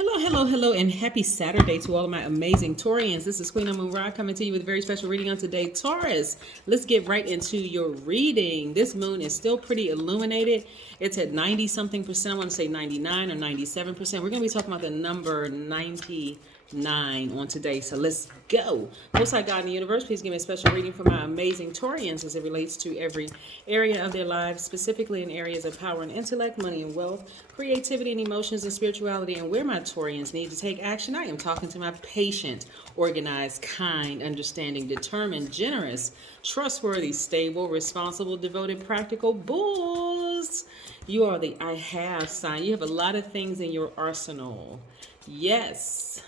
Hello, and happy Saturday to all of my amazing Taurians. This is Queen Amun Ra coming to you with a very special reading on today. Taurus, let's get right into your reading. This moon is still pretty illuminated. It's at 90-something%. I want to say 99 or 97%. We're going to be talking about the number 99 on today. So let's go. Most High God in the universe, please give me a special reading for my amazing Taurians as it relates to every area of their lives, specifically in areas of power and intellect, money and wealth, creativity and emotions and spirituality, and where my Taurians need to take action. I am talking to my patient, organized, kind, understanding, determined, generous, trustworthy, stable, responsible, devoted, practical bulls. You are the I have sign. You have a lot of things in your arsenal. Yes.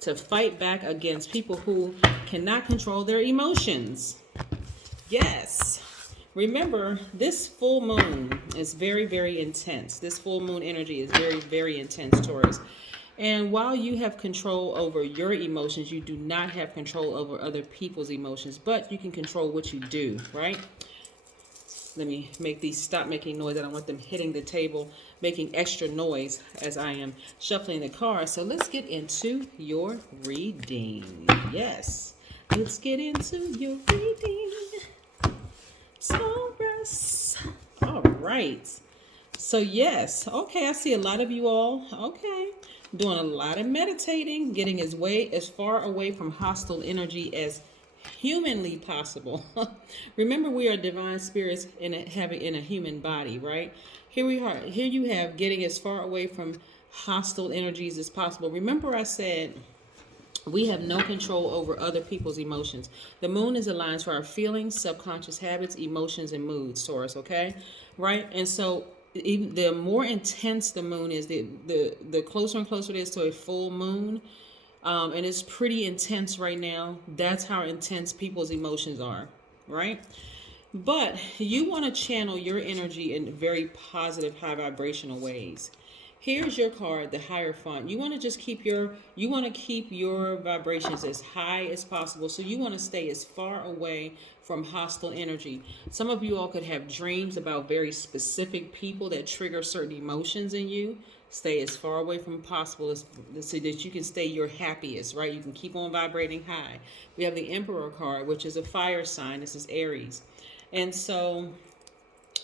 To fight back against people who cannot control their emotions. Yes. Remember, this full moon is very, very intense. This full moon energy is very, very intense, Taurus. And while you have control over your emotions, you do not have control over other people's emotions, but you can control what you do, right? Let me make these stop making noise. I don't want them hitting the table, making extra noise as I am shuffling the cards. So let's get into your reading. Yes, let's get into your reading. Taurus. All right. So yes, okay, I see a lot of you all. Okay, doing a lot of meditating, getting as far away from hostile energy as humanly possible. Remember, we are divine spirits in a human body, right? Here we are. Here you have getting as far away from hostile energies as possible. Remember, I said we have no control over other people's emotions. The moon is aligned to our feelings, subconscious habits, emotions, and moods, Taurus, okay? Right? And so even the more intense the moon is, the closer and closer it is to a full moon, and it's pretty intense right now. That's how intense people's emotions are, right? But you want to channel your energy in very positive, high vibrational ways. Here's your card, the Hierophant. You want to just keep your vibrations as high as possible. So you want to stay as far away from hostile energy. Some of you all could have dreams about very specific people that trigger certain emotions in you. Stay as far away from possible so that you can stay your happiest, right? You can keep on vibrating high. We have the Emperor card, which is a fire sign. This is Aries. And so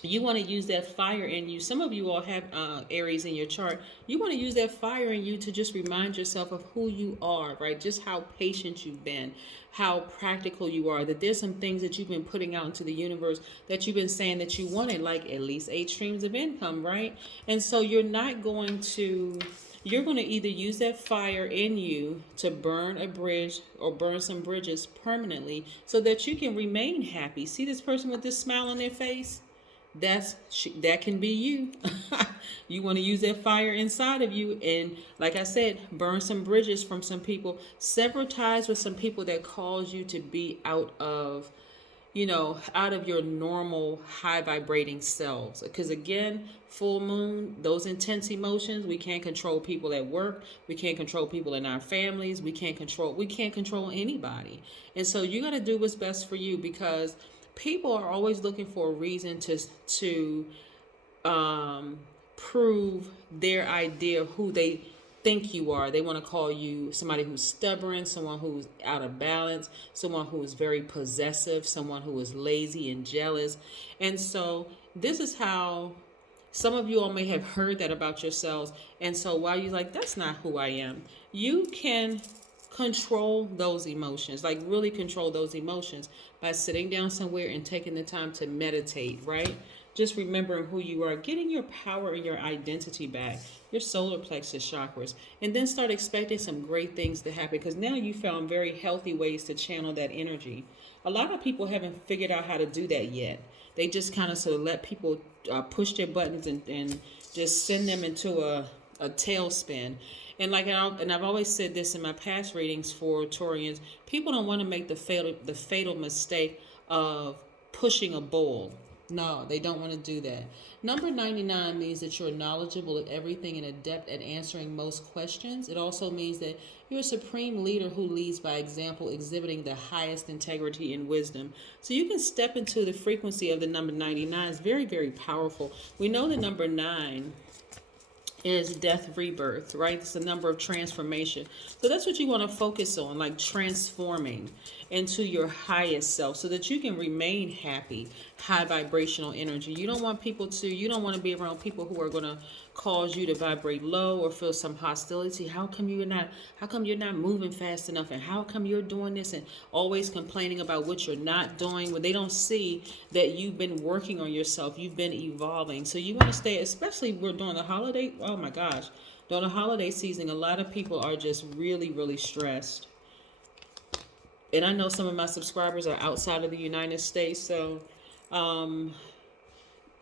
you want to use that fire in you. Some of you all have Aries in your chart. You want to use that fire in you to just remind yourself of who you are, right? Just how patient you've been, how practical you are, that there's some things that you've been putting out into the universe that you've been saying that you wanted, like at least 8 streams of income, right? And so you're going to either use that fire in you to burn a bridge or burn some bridges permanently so that you can remain happy. See this person with this smile on their face? That can be you. You want to use that fire inside of you and, like I said, burn some bridges from some people, sever ties with some people that cause you to be out of your normal high vibrating selves. Because again, full moon, those intense emotions, we can't control people at work, we can't control people in our families, we can't control anybody. And so you got to do what's best for you, because people are always looking for a reason to prove their idea of who they think you are. They want to call you somebody who's stubborn, someone who's out of balance, someone who is very possessive, someone who is lazy and jealous. And so this is how some of you all may have heard that about yourselves. And so while you're like, that's not who I am, you can control those emotions, like really control those emotions by sitting down somewhere and taking the time to meditate, right? Just remembering who you are, getting your power and your identity back, your solar plexus chakras, and then start expecting some great things to happen, because now you found very healthy ways to channel that energy. A lot of people haven't figured out how to do that yet. They just kind of sort of let people push their buttons and just send them into a tailspin. And I've always said this in my past readings for Taurians, people don't want to make the fatal mistake of pushing a bull. No, they don't want to do that. Number 99 means that you're knowledgeable of everything and adept at answering most questions. It also means that you're a supreme leader who leads by example, exhibiting the highest integrity and wisdom. So you can step into the frequency of the number 99. It's very, very powerful. We know the number 9 is death, rebirth, right? It's a number of transformation. So that's what you want to focus on, like transforming into your highest self so that you can remain happy, high vibrational energy. You don't want to be around people who are going to cause you to vibrate low or feel some hostility. How come you're not moving fast enough, and how come you're doing this, and always complaining about what you're not doing when they don't see that you've been working on yourself, you've been evolving. So you want to stay, especially we're during the holiday. Oh my gosh, during the holiday season, a lot of people are just really, really stressed. And I know some of my subscribers are outside of the United States, so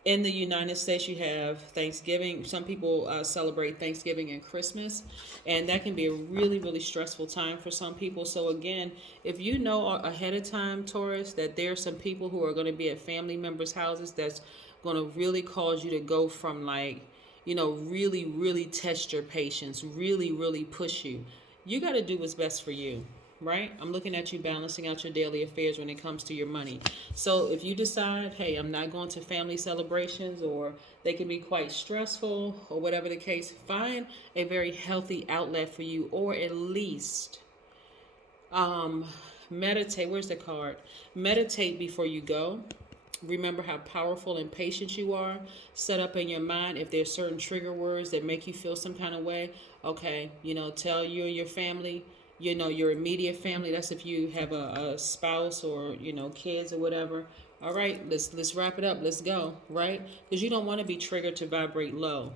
in the United States, you have Thanksgiving. Some people celebrate Thanksgiving and Christmas, and that can be a really, really stressful time for some people. So again, if you know ahead of time, Taurus, that there are some people who are going to be at family members' houses, that's going to really cause you to go from like, really, really test your patience, really, really push you. You got to do what's best for you. Right? I'm looking at you balancing out your daily affairs when it comes to your money. So if you decide, hey, I'm not going to family celebrations, or they can be quite stressful, or whatever the case, find a very healthy outlet for you, or at least meditate. Where's the card? Meditate before you go. Remember how powerful and patient you are. Set up in your mind if there's certain trigger words that make you feel some kind of way. Okay, tell you and your family, your immediate family. That's if you have a spouse or, kids or whatever. All right, let's wrap it up. Let's go, right? Because you don't want to be triggered to vibrate low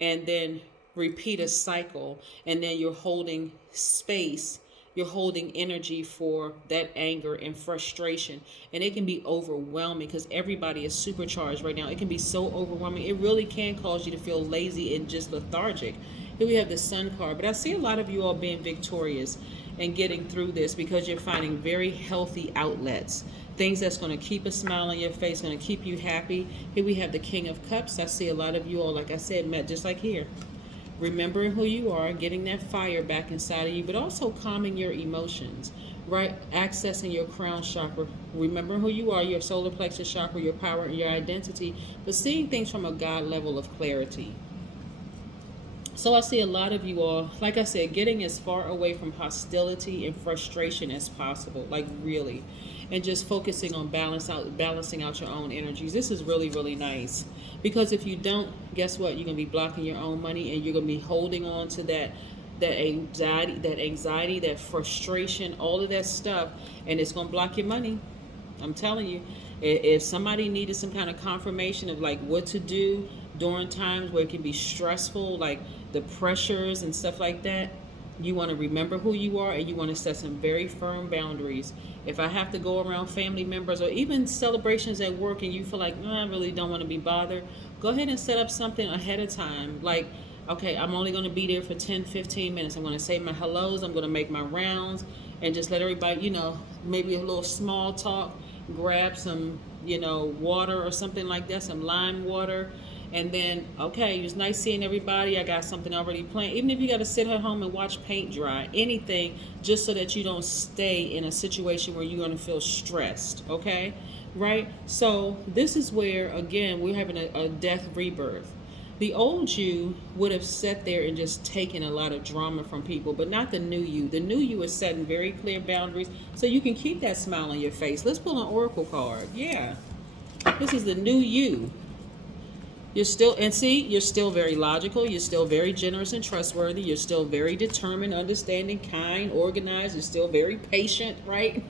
and then repeat a cycle, and then you're holding space. You're holding energy for that anger and frustration. And it can be overwhelming because everybody is supercharged right now. It can be so overwhelming. It really can cause you to feel lazy and just lethargic. Here we have the Sun card. But I see a lot of you all being victorious and getting through this because you're finding very healthy outlets. Things that's going to keep a smile on your face, going to keep you happy. Here we have the King of Cups. I see a lot of you all, like I said, met just like here. Remembering who you are, getting that fire back inside of you, but also calming your emotions, right? Accessing your crown chakra, remembering who you are, your solar plexus chakra, your power and your identity, but seeing things from a God level of clarity. So I see a lot of you all, like I said, getting as far away from hostility and frustration as possible, like really, and just focusing on balancing out your own energies. This is really, really nice, because if you don't, guess what? You're going to be blocking your own money, and you're going to be holding on to that anxiety, that frustration, all of that stuff, and it's going to block your money. I'm telling you. If somebody needed some kind of confirmation of like what to do during times where it can be stressful, like the pressures and stuff like that, you want to remember who you are, and you want to set some very firm boundaries. If I have to go around family members or even celebrations at work and you feel like, I really don't want to be bothered, go ahead and set up something ahead of time. Like, okay, I'm only going to be there for 10, 15 minutes. I'm going to say my hellos. I'm going to make my rounds and just let everybody, maybe a little small talk, grab some, water or something like that, some lime water. And then, okay, it was nice seeing everybody. I got something already planned. Even if you got to sit at home and watch paint dry, anything, just so that you don't stay in a situation where you're going to feel stressed, okay? Right? So this is where, again, we're having a death rebirth. The old you would have sat there and just taken a lot of drama from people, but not the new you. The new you is setting very clear boundaries so you can keep that smile on your face. Let's pull an oracle card. Yeah. This is the new you. You're still very logical. You're still very generous and trustworthy. You're still very determined, understanding, kind, organized. You're still very patient, right?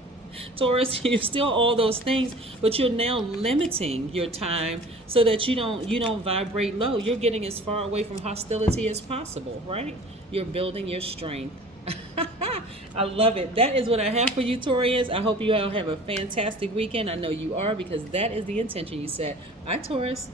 Taurus, you're still all those things, but you're now limiting your time so that you don't vibrate low. You're getting as far away from hostility as possible, right? You're building your strength. I love it. That is what I have for you, Taurus. I hope you all have a fantastic weekend. I know you are, because that is the intention you set. Bye, Taurus.